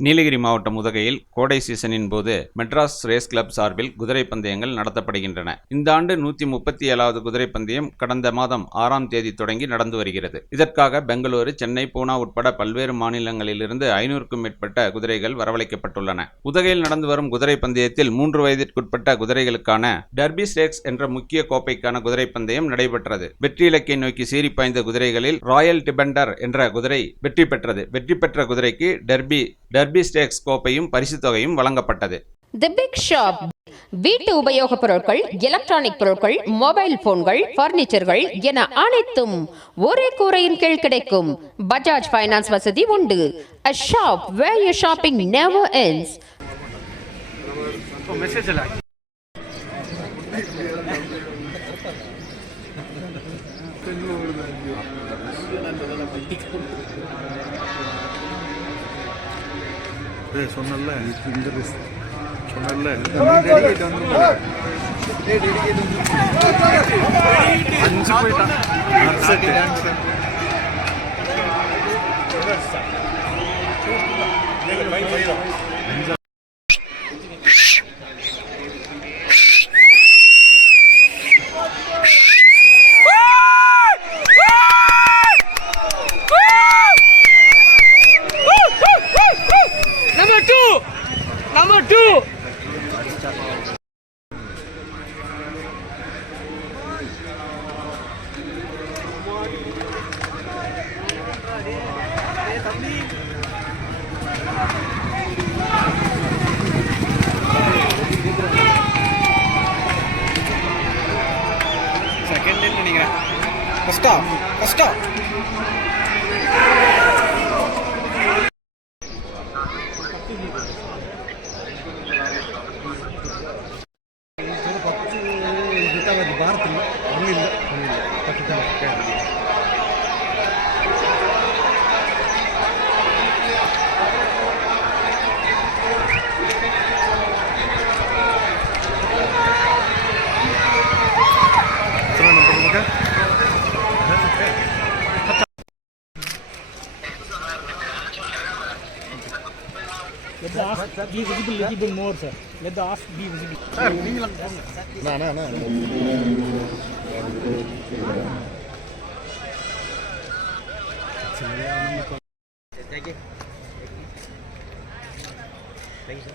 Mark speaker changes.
Speaker 1: நீலகிரி மாவட்டம் உதகையில் கோடை சீசனின் போது மெட்ராஸ் ரேஸ் கிளப் சார்பில் குதிரை பந்தயங்கள் நடத்தப்படுகின்றன. இந்த ஆண்டு நூத்தி முப்பத்தி ஏழாவது குதிரை பந்தயம் கடந்த மாதம் ஆறாம் தேதி தொடங்கி நடந்து வருகிறது. இதற்காக பெங்களூரு சென்னை பூனா உட்பட பல்வேறு மாநிலங்களிலிருந்து ஐநூறுக்கும் மேற்பட்ட குதிரைகள் வரவழைக்கப்பட்டுள்ளன. உதகையில் நடந்து வரும் குதிரை பந்தயத்தில் மூன்று வயதிற்குட்பட்ட குதிரைகளுக்கான டர்பி ஸ்டேக்ஸ் என்ற முக்கிய கோப்பைக்கான குதிரை பந்தயம் நடைபெற்றது. வெற்றி இலக்கை நோக்கி சீறி பாய்ந்த குதிரைகளில் ராயல் டிபெண்டர் என்ற குதிரை வெற்றி பெற்றது. வெற்றி பெற்ற குதிரைக்கு டர்பி டர்பி டெர்பிஸ்டேக்ஸ் கோப்பையும் பரிசு தொகையும் வழங்கப்பட்டது.
Speaker 2: தி பிக் ஷாப் வீட்டு உபயோகப் பொருட்கள் எலக்ட்ரானிக் பொருட்கள் மொபைல் போன்கள் பர்னிச்சர்கள் என அனைத்தும் ஒரே கூரையின் கீழ் கிடைக்கும். பஜாஜ் பைனான்ஸ் வசதி உண்டு. A shop where you shopping never ends
Speaker 3: message चला சொன்னல இந்த ரிஸ்க் சொன்னல்ல. அஞ்சு போயிட்டான்.
Speaker 4: two! Number two! செகண்ட் நினைக்கிறேன் ஃபஸ்ட்டா ஃபஸ்ட்டா
Speaker 3: ಈ ಸ್ವಲ್ಪ
Speaker 4: ಭಾರತ ಇಲ್ಲ ಅಲ್ಲಿಲ್ಲ ಖಚಿತ be visible a little bit more, sir. Let the off be visible.
Speaker 2: Sir, please. No, no, no. Thank you. Thank you, sir.